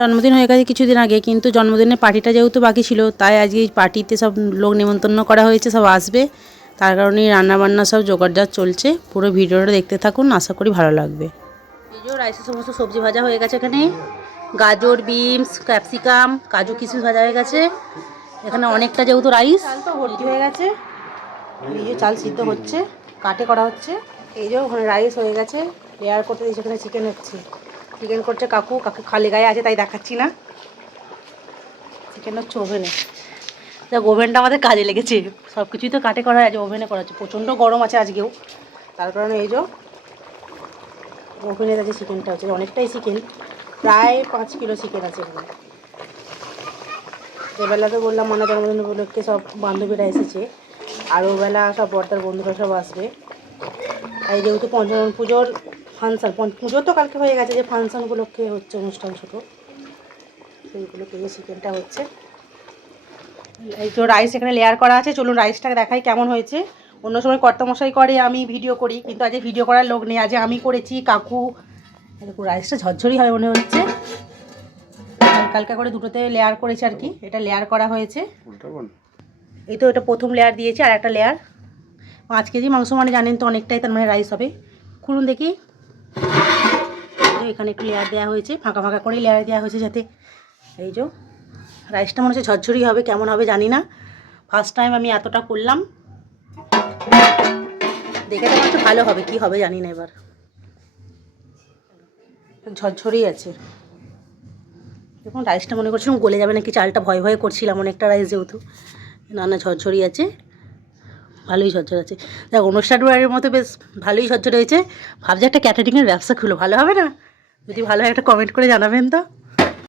জন্মদিন হয়ে গেছে কিছুদিন আগে, কিন্তু জন্মদিনের পার্টিটা যেহেতু বাকি ছিল, তাই আজকে এই পার্টিতে সব লোক নিমন্ত্রণ করা হয়েছে, সব আসবে। তার কারণেই রান্নাবান্না সব জোগাড়জাত চলছে। পুরো ভিডিওটা দেখতে থাকুন, আশা করি ভালো লাগবে। এই যে রাইসের সমস্ত সবজি ভাজা হয়ে গেছে। এখানে গাজর, বিনস, ক্যাপসিকাম, কাজু কিশমিশ ভাজা হয়ে গেছে। এখানে অনেকটা যেহেতু রাইস তো ভর্তি হয়ে গেছে। এই যে চাল সিদ্ধ হচ্ছে, কাটে করা হচ্ছে। এই যে ওখানে রাইস হয়ে গেছে, লেয়ার করতে দিয়েছে। এখানে চিকেন হচ্ছে, চিকেন করছে কাকু। কাকু খালি গায়ে আছে তাই দেখাচ্ছি না। চিকেন হচ্ছে ওভেনে। দেখ ওভেনটা আমাদের কাজে লেগেছে, সব কিছুই তো কাটে করা আছে, ওভেনে করা হচ্ছে। প্রচণ্ড গরম আছে আজকেও, তার কারণে এই যে ওভেনে আছে। চিকেনটা হচ্ছে অনেকটাই চিকেন, প্রায় 5 কিলো চিকেন আছে এখানে। এবেলাতে বললাম মানে জন্মদিন উপলক্ষে সব বান্ধবীরা এসেছে, আর ওবেলা সব বর্দার বন্ধুরা সব আসবে। তাই যেহেতু পঞ্চমী পুজোর ফাংশান, পুজো তো কালকে হয়ে গেছে, যে ফাংশান উপলক্ষে হচ্ছে অনুষ্ঠান ছোটো, সেইগুলো পেয়ে চিকেনটা হচ্ছে। এই তো রাইস এখানে লেয়ার করা আছে। চলুন রাইসটাকে দেখাই কেমন হয়েছে। অন্য সময় কর্তামশাই করে, আমি ভিডিও করি, কিন্তু আজকে ভিডিও করার লোক নেই, আজকে আমি করেছি। কাকু এরকম রাইসটা ঝরঝরি হয় মনে হচ্ছে। হালকা করে দুটোতে লেয়ার করেছে আর কি, এটা লেয়ার করা হয়েছে। এই তো এটা প্রথম লেয়ার দিয়েছি, আর একটা লেয়ার। 5 কেজি মাংস মানে জানেন তো অনেকটাই, তার মানে রাইস হবে। খুলুন দেখি। এখানে একটু লেয়ার দেওয়া হয়েছে, ফাঁকা ফাঁকা করে লেয়ার দেওয়া হয়েছে, যাতে এই যে রাইসটা মনে হচ্ছে ঝরঝরি হবে। কেমন হবে জানি না, ফার্স্ট টাইম আমি এতটা করলাম। দেখে তো একটু ভালো হবে, কি হবে জানি না। এবার ঝরঝরেই আছে। দেখুন রাইসটা মনে করছিলাম গলে যাবে নাকি, চালটা ভয় ভয় করছিলাম, অনেকটা রাইস যেহেতু। না না, ঝরঝরি আছে, ভালোই ঝরঝর আছে। দেখ অনুষ্ঠান বাড়ির মতো বেশ ভালোই ঝরঝর হয়েছে। ভাবছি একটা ক্যাটারিংয়ের ব্যবসা খুলো, ভালো হবে না? যদি ভালো হয় একটা কমেন্ট করে জানাবেন তো।